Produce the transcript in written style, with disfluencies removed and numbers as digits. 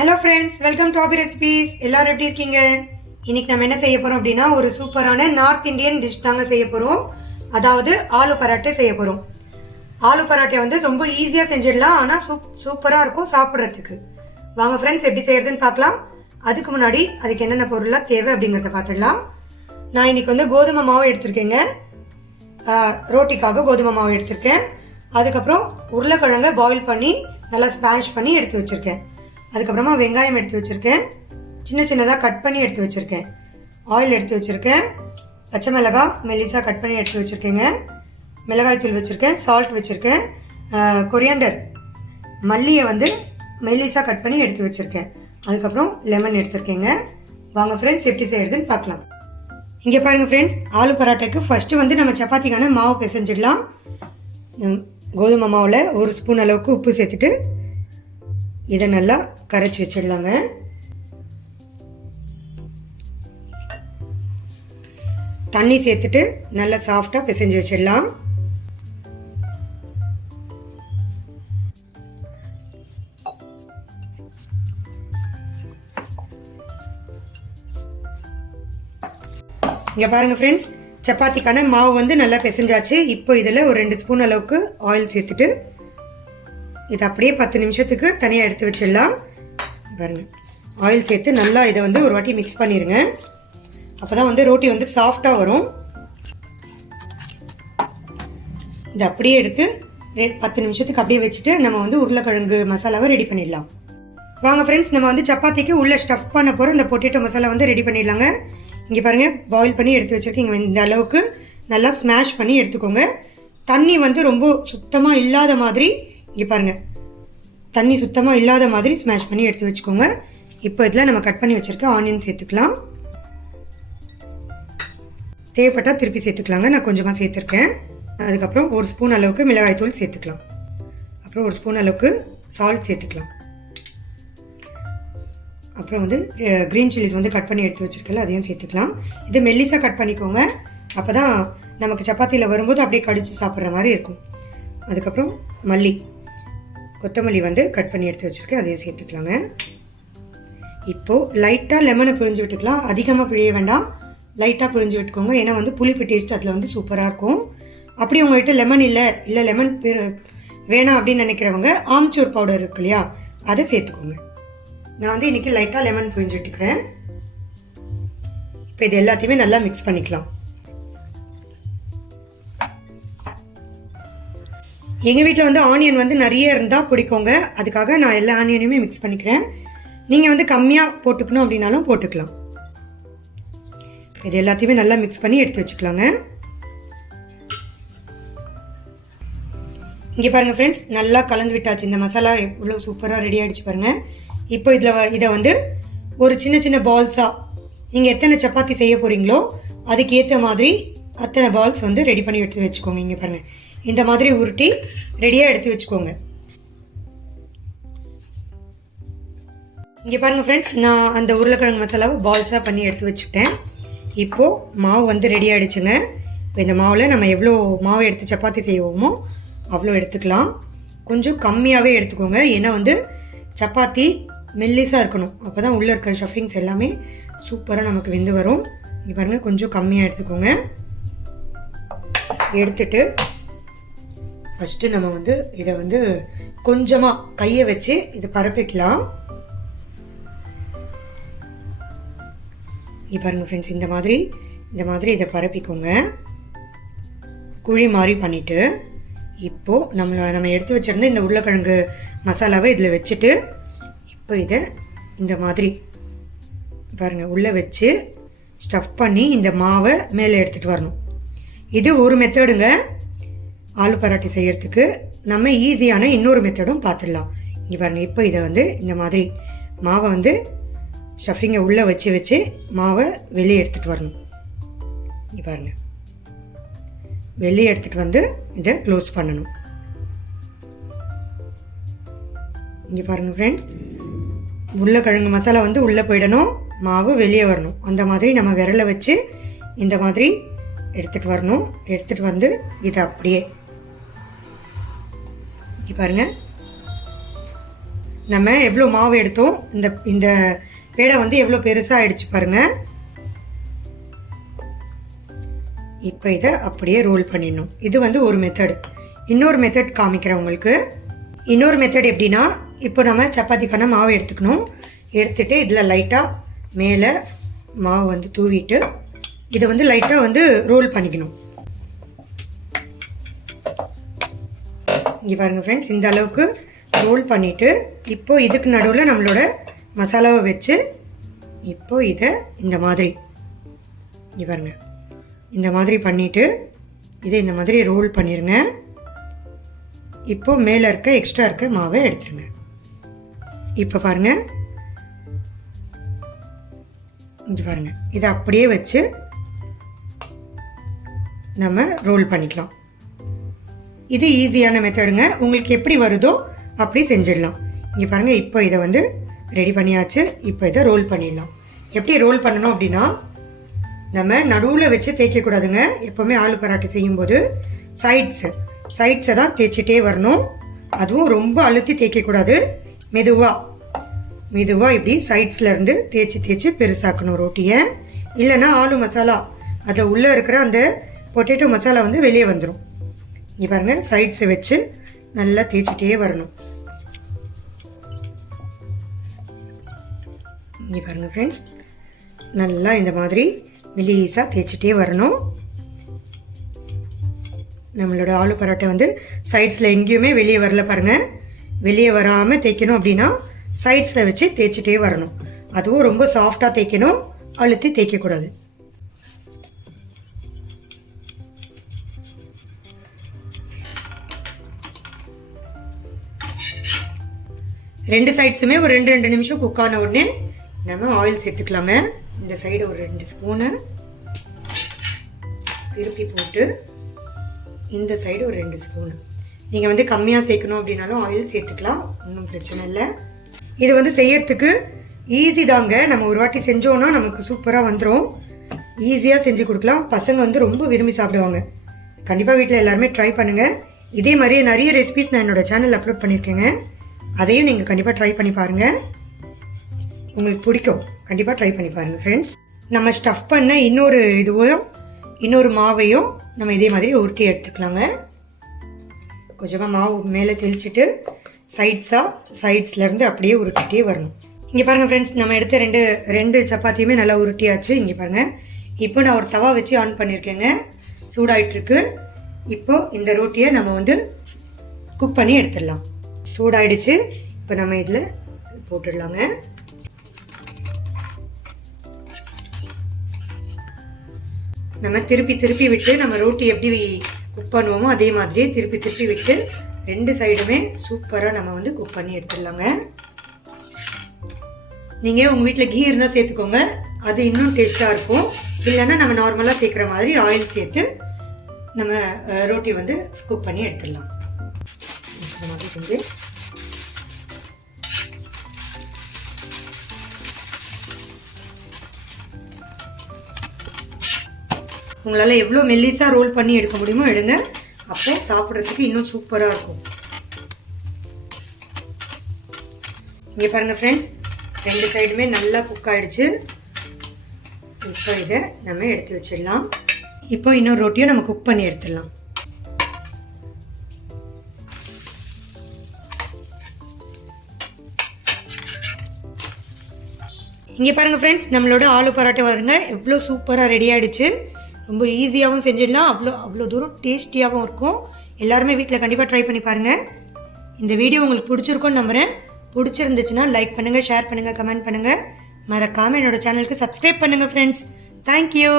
Hello friends, welcome to hobby recipes. எல்லாரும் எப்படி இருக்கீங்க? இன்னைக்கு நம்ம என்ன செய்ய போறோம் அப்படின்னா, ஒரு சூப்பரான நார்த் இந்தியன் டிஷ் தாங்க செய்ய போறோம். அதாவது ஆலு பராட்டை செய்ய போறோம். ஆலு பராட்டை வந்து ரொம்ப ஈஸியா செஞ்சிடலாம், ஆனா சூப்பரா இருக்கும் சாப்பிட்றதுக்கு. வாங்க ஃப்ரெண்ட்ஸ், எப்படி செய்யறதுன்னு பார்க்கலாம். அதுக்கு முன்னாடி அதுக்கு என்னென்ன பொருள்லாம் தேவை அப்படிங்கறத பார்த்துடலாம். நான் இன்னைக்கு வந்து கோதுமை மாவு எடுத்திருக்கேங்க. ரோட்டிக்காக கோதுமை மாவு எடுத்திருக்கேன். அதுக்கப்புறம் உருளைக்கிழங்கை பாயில் பண்ணி நல்லா ஸ்மாஷ் பண்ணி எடுத்து வச்சிருக்கேன். அதுக்கப்புறமா வெங்காயம் எடுத்து வச்சிருக்கேன், சின்ன சின்னதாக கட் பண்ணி எடுத்து வச்சிருக்கேன். ஆயில் எடுத்து வச்சிருக்கேன், பச்சை மிளகாய் மெல்லிசா கட் பண்ணி எடுத்து வச்சிருக்கேங்க, மிளகாய் தூள் வச்சிருக்கேன், சால்ட் வச்சிருக்கேன், கொரியாண்டர் மல்லியை வந்து மெல்லிசா கட் பண்ணி எடுத்து வச்சிருக்கேன். அதுக்கப்புறம் லெமன் எடுத்திருக்கேங்க. வாங்க ஃப்ரெண்ட்ஸ், எப்படி செய்யறதுன்னு பார்க்கலாம். இங்கே பாருங்க ஃப்ரெண்ட்ஸ், ஆலு பராட்டாக்கு ஃபர்ஸ்ட் வந்து நம்ம சப்பாத்திக்கான மாவு பிசைஞ்சிடலாம். கோதுமை மாவில் 1 ஸ்பூன் அளவுக்கு உப்பு சேர்த்துட்டு இதை நல்லா கரைச்சி வச்சிடலாங்க. தண்ணி சேர்த்துட்டு நல்லா சாஃப்டா பிசைஞ்சு வச்சிடலாம். இங்க பாருங்க ஃப்ரெண்ட்ஸ், சப்பாத்திக்கான மாவு வந்து நல்லா பிசைஞ்சாச்சு. இப்போ இதில் ஒரு 2 ஸ்பூன் அளவுக்கு ஆயில் சேர்த்துட்டு இது அப்படியே 10 நிமிஷத்துக்கு தனியாக எடுத்து வச்சிடலாம். பாருங்க, ஆயில் சேர்த்து நல்லா இதை வந்து ஒரு வாட்டி மிக்ஸ் பண்ணிடுங்க. அப்போதான் வந்து ரோட்டி வந்து சாஃப்டாக வரும். இதை அப்படியே எடுத்து 10 நிமிஷத்துக்கு அப்படியே வச்சுட்டு நம்ம வந்து உருளைக்கிழங்கு மசாலாவை ரெடி பண்ணிடலாம். வாங்க ஃப்ரெண்ட்ஸ், நம்ம வந்து சப்பாத்திக்கு உள்ள ஸ்டஃப் பண்ண போகிற இந்த பொட்டேட்டோ மசாலா வந்து ரெடி பண்ணிடலாங்க. இங்கே பாருங்க, பாயில் பண்ணி எடுத்து வச்சிருக்கீங்க. இந்த அளவுக்கு நல்லா ஸ்மாஷ் பண்ணி எடுத்துக்கோங்க. தண்ணி வந்து ரொம்ப சுத்தமாக இல்லாத மாதிரி, இங்கே பாருங்க, தண்ணி சுத்தமாக இல்லாத மாதிரி ஸ்மாஷ் பண்ணி எடுத்து வச்சுக்கோங்க. இப்போ இதில் நம்ம கட் பண்ணி வச்சிருக்க ஆனியன் சேர்த்துக்கலாம். தேவைப்பட்டால் திருப்பி சேர்த்துக்கலாங்க. நான் கொஞ்சமாக சேர்த்துருக்கேன். அதுக்கப்புறம் 1 ஸ்பூன் அளவுக்கு மிளகாய் தூள் சேர்த்துக்கலாம். அப்புறம் 1 ஸ்பூன் அளவுக்கு சால்ட் சேர்த்துக்கலாம். அப்புறம் வந்து கிரீன் சில்லிஸ் வந்து கட் பண்ணி எடுத்து வச்சிருக்கல, அதையும் சேர்த்துக்கலாம். இது மெல்லிஸாக கட் பண்ணிக்கோங்க, அப்போ தான் நமக்கு சப்பாத்தியில் வரும்போது அப்படியே கடிச்சு சாப்பிட்ற மாதிரி இருக்கும். அதுக்கப்புறம் மல்லி, கொத்தமல்லி வந்து கட் பண்ணி எடுத்து வச்சிருக்கேன், அதையும் சேர்த்துக்கலாங்க. இப்போது லைட்டாக லெமனை பிழிஞ்சு விட்டுக்கலாம். அதிகமாக பிழிய வேண்டாம், லைட்டாக பிழிஞ்சு விட்டுக்கோங்க. ஏன்னா வந்து புளிப்பு டேஸ்ட் அதில் வந்து சூப்பராக இருக்கும். அப்படி உங்கள்கிட்ட லெமன் இல்லை லெமன் வேணாம் அப்படின்னு நினைக்கிறவங்க ஆம்ச்சூர் பவுடர் இருக்கு இல்லையா, அதை சேர்த்துக்கோங்க. நான் வந்து இன்னைக்கு லைட்டாக லெமன் பிழிஞ்சு விட்டுக்கிறேன். இப்போ இது எல்லாத்தையுமே நல்லா மிக்ஸ் பண்ணிக்கலாம். எங்கள் வீட்டில் வந்து ஆனியன் வந்து நிறைய இருந்தால் பிடிக்கோங்க, அதுக்காக நான் எல்லா ஆனியனையுமே மிக்ஸ் பண்ணிக்கிறேன். நீங்கள் வந்து கம்மியாக போட்டுக்கணும் அப்படின்னாலும் போட்டுக்கலாம். இது எல்லாத்தையுமே நல்லா மிக்ஸ் பண்ணி எடுத்து வச்சுக்கலாங்க. இங்கே பாருங்கள் ஃப்ரெண்ட்ஸ், நல்லா கலந்து விட்டாச்சு. இந்த மசாலா எவ்வளோ சூப்பராக ரெடி ஆகிடுச்சு பாருங்கள். இப்போ இதை வந்து ஒரு சின்ன சின்ன பால்ஸாக நீங்கள் எத்தனை சப்பாத்தி செய்ய போகிறீங்களோ அதுக்கு ஏற்ற மாதிரி அத்தனை பால்ஸ் வந்து ரெடி பண்ணி எடுத்து வச்சுக்கோங்க. இங்கே பாருங்கள், இந்த மாதிரி உருட்டி ரெடியாக எடுத்து வச்சுக்கோங்க. இங்கே பாருங்கள் ஃப்ரெண்ட்ஸ், நான் அந்த உருளைக்கிழங்கு மசாலாவை பால்ஸாக பண்ணி எடுத்து வச்சுக்கிட்டேன். இப்போது மாவு வந்து ரெடி ஆகிடுச்சுங்க. இப்போ இந்த மாவில் நம்ம எவ்வளோ மாவு எடுத்து சப்பாத்தி செய்வோமோ அவ்வளோ எடுத்துக்கலாம். கொஞ்சம் கம்மியாகவே எடுத்துக்கோங்க, ஏன்னா வந்து சப்பாத்தி மெல்லிஸாக இருக்கணும். அப்போ தான் உள்ளே இருக்கிற ஸ்டஃபிங்ஸ் எல்லாமே சூப்பராக நமக்கு வெந்து வரும். இங்கே பாருங்கள், கொஞ்சம் கம்மியாக எடுத்துக்கோங்க. எடுத்துட்டு ஃபஸ்ட்டு நம்ம வந்து இதை வந்து கொஞ்சமாக கையை வச்சு இதை பரப்பிக்கலாம். இங்கே பாருங்கள் ஃப்ரெண்ட்ஸ், இந்த மாதிரி இதை பரப்பிக்கோங்க. குழி மாதிரி பண்ணிவிட்டு இப்போது நம்ம எடுத்து வச்சுருந்த இந்த உருளைக்கிழங்கு மசாலாவை இதில் வச்சுட்டு இப்போ இதை இந்த மாதிரி பாருங்கள் உள்ளே வச்சு ஸ்டஃப் பண்ணி இந்த மாவை மேலே எடுத்துகிட்டு வரணும். இது ஒரு மெத்தடுங்க ஆலு பராட்டி செய்யறதுக்கு. நம்ம ஈஸியான இன்னொரு மெத்தடும் பார்த்துடலாம். இங்கே பாருங்கள், இப்போ இதை வந்து இந்த மாதிரி மாவை வந்து ஸ்டஃபிங்கை உள்ளே வச்சு மாவை வெளியே எடுத்துகிட்டு வரணும். இங்கே பாருங்கள், வெளியே எடுத்துகிட்டு வந்து இதை க்ளோஸ் பண்ணணும். இங்கே பாருங்கள் ஃப்ரெண்ட்ஸ், உருளைக்கிழங்கு மசாலா வந்து உள்ளே போயிடணும், மாவு வெளியே வரணும். அந்த மாதிரி நம்ம விரலை வச்சு இந்த மாதிரி எடுத்துகிட்டு வரணும். எடுத்துகிட்டு வந்து இதை அப்படியே பாருங்க, நம்ம எவ்வளோ மாவு எடுத்தோம், இந்த பேடை வந்து எவ்வளோ பெருசாக ஆயிடுச்சு பாருங்க. இப்போ இதை அப்படியே ரோல் பண்ணிடணும். இது வந்து ஒரு மெத்தடு. இன்னொரு மெத்தட் காமிக்கிறேன் உங்களுக்கு. இன்னொரு மெத்தட் எப்படின்னா, இப்போ நம்ம சப்பாத்திக்கான மாவு எடுத்துக்கணும். எடுத்துட்டு இதில் லைட்டாக மேலே மாவு வந்து தூவிட்டு இதை வந்து லைட்டாக வந்து ரோல் பண்ணிக்கணும். இங்கே பாருங்கள் ஃப்ரெண்ட்ஸ், இந்த அளவுக்கு ரோல் பண்ணிவிட்டு இப்போ இதுக்கு நடுவில் நம்மளோட மசாலாவை வச்சு இப்போ இதை இந்த மாதிரி இங்கே பாருங்கள், இந்த மாதிரி பண்ணிவிட்டு இதை இந்த மாதிரி ரோல் பண்ணிடுங்க. இப்போ மேலே இருக்க எக்ஸ்ட்ரா இருக்க மாவை எடுத்துருங்க. இப்போ பாருங்கள், இங்கே பாருங்கள், இதை அப்படியே வச்சு நம்ம ரோல் பண்ணிக்கலாம். இது ஈஸியான மெத்தடுங்க. உங்களுக்கு எப்படி வருதோ அப்படி செஞ்சிடலாம். இங்கே பாருங்கள், இப்போ இதை வந்து ரெடி பண்ணியாச்சு. இப்போ இதை ரோல் பண்ணிடலாம். எப்படி ரோல் பண்ணணும் அப்படின்னா, நம்ம நடுவில் வச்சு தேய்க்கக்கூடாதுங்க. எப்போவுமே ஆலு பராட்டா செய்யும்போது சைட்ஸை தான் தேய்ச்சிட்டே வரணும். அதுவும் ரொம்ப அழுத்தி தேய்க்கக்கூடாது. மெதுவாக இப்படி சைட்ஸில் இருந்து தேய்ச்சி பெருசாக்கணும் ரோட்டியை. இல்லைன்னா ஆலு மசாலா அதில் உள்ளே இருக்கிற அந்த பொட்டேட்டோ மசாலா வந்து வெளியே வந்துடும். இங்கே பாருங்கள், சைட்ஸை வச்சு நல்லா தேய்ச்சிட்டே வரணும். இங்கே பாருங்கள் ஃப்ரெண்ட்ஸ், நல்லா இந்த மாதிரி மெலிசாக தேய்ச்சிட்டே வரணும். நம்மளோட ஆலு பரோட்டா வந்து சைட்ஸில் எங்கேயுமே வெளியே வரல பாருங்கள். வெளியே வராமல் தேய்க்கணும் அப்படின்னா சைட்ஸில் வச்சு தேய்ச்சிட்டே வரணும். அதுவும் ரொம்ப சாஃப்டாக தேய்க்கணும், அழுத்தி தேய்க்கக்கூடாது. ரெண்டு சைட்ஸுமே ஒரு 2 நிமிஷம் குக் ஆன உடனே நம்ம ஆயில் சேர்த்துக்கலாங்க. இந்த சைடு ஒரு 2 ஸ்பூனு திருப்பி போட்டு இந்த சைடு ஒரு 2 ஸ்பூனு. நீங்கள் வந்து கம்மியாக சேர்க்கணும் அப்படின்னாலும் ஆயில் சேர்த்துக்கலாம், ஒன்றும் பிரச்சனை இல்லை. இது வந்து செய்யறதுக்கு ஈஸி தாங்க. நம்ம ஒரு வாட்டி செஞ்சோன்னா நமக்கு சூப்பராக வந்துடும். ஈஸியாக செஞ்சு கொடுக்கலாம். பசங்க வந்து ரொம்ப விரும்பி சாப்பிடுவாங்க. கண்டிப்பாக வீட்டில் எல்லாருமே ட்ரை பண்ணுங்கள். இதே மாதிரியே நிறைய ரெசிபிஸ் நான் என்னோட சேனல் அப்லோட் பண்ணியிருக்கேங்க. அதையும் நீங்கள் கண்டிப்பாக ட்ரை பண்ணி பாருங்கள், உங்களுக்கு பிடிக்கும். கண்டிப்பாக ட்ரை பண்ணி பாருங்கள் ஃப்ரெண்ட்ஸ். நம்ம ஸ்டஃப் பண்ண இன்னொரு மாவையும் நம்ம இதே மாதிரி உருட்டி எடுத்துக்கலாங்க. கொஞ்சமாக மாவு மேலே தெளிச்சுட்டு சைட்ஸ்லேருந்து அப்படியே உருட்டிகிட்டே வரணும். இங்கே பாருங்கள் ஃப்ரெண்ட்ஸ், நம்ம எடுத்த ரெண்டு சப்பாத்தியுமே நல்லா உருட்டியாச்சு. இங்கே பாருங்கள், இப்போ நான் ஒரு தவா வச்சு ஆன் பண்ணியிருக்கேங்க. சூடாயிட்ருக்கு. இப்போ இந்த ரோட்டியை நம்ம வந்து குக் பண்ணி எடுத்துடலாம். சூடாயிடுச்சு. இப்போ நம்ம இதில் போட்டுடலாங்க. நம்ம திருப்பி விட்டு நம்ம ரோட்டி எப்படி குக் பண்ணுவோமோ அதே மாதிரியே திருப்பி விட்டு 2 சைடுமே சூப்பராக நம்ம வந்து குக் பண்ணி எடுத்துடலாங்க. நீங்கள் உங்கள் வீட்டில் கீ இருந்தால் சேர்த்துக்கோங்க, அது இன்னும் டேஸ்ட்டாக இருக்கும். இல்லைன்னா நம்ம நார்மலாக சேர்க்குற மாதிரி ஆயில் சேர்த்து நம்ம ரோட்டி வந்து குக் பண்ணி எடுத்துடலாம். இந்த மாதிரி செஞ்சு உங்களால் எவ்வளோ மெல்லிஸாக ரோல் பண்ணி எடுக்க முடியுமோ எடுங்க. அப்போ சாப்பிட்றதுக்கு இன்னும் சூப்பராக இருக்கும். இங்கே பாருங்கள் ஃப்ரெண்ட்ஸ், 2 சைடுமே நல்லா குக் ஆகிடுச்சு. இப்போ இதை நம்ம எடுத்து வச்சிடலாம். இப்போ இன்னொரு ரொட்டியை நம்ம குக் பண்ணி எடுத்துடலாம். இங்கே பாருங்கள் ஃப்ரெண்ட்ஸ், நம்மளோட ஆலு பரோட்டா வருங்க எவ்வளோ சூப்பராக ரெடி ஆகிடுச்சு. ரொம்ப ஈஸியாகவும் செஞ்சிடலாம், அவ்வளோ தூரம் டேஸ்டியாகவும் இருக்கும். எல்லாருமே வீட்டில் கண்டிப்பாக ட்ரை பண்ணி பாருங்கள். இந்த வீடியோ உங்களுக்கு பிடிச்சிருக்கும்னு நம்புகிறேன். பிடிச்சிருந்துச்சுன்னா லைக் பண்ணுங்கள், ஷேர் பண்ணுங்கள், கமெண்ட் பண்ணுங்கள். மறக்காமல் என்னோட சேனலுக்கு சப்ஸ்கிரைப் பண்ணுங்கள் ஃப்ரெண்ட்ஸ். தேங்க்யூ.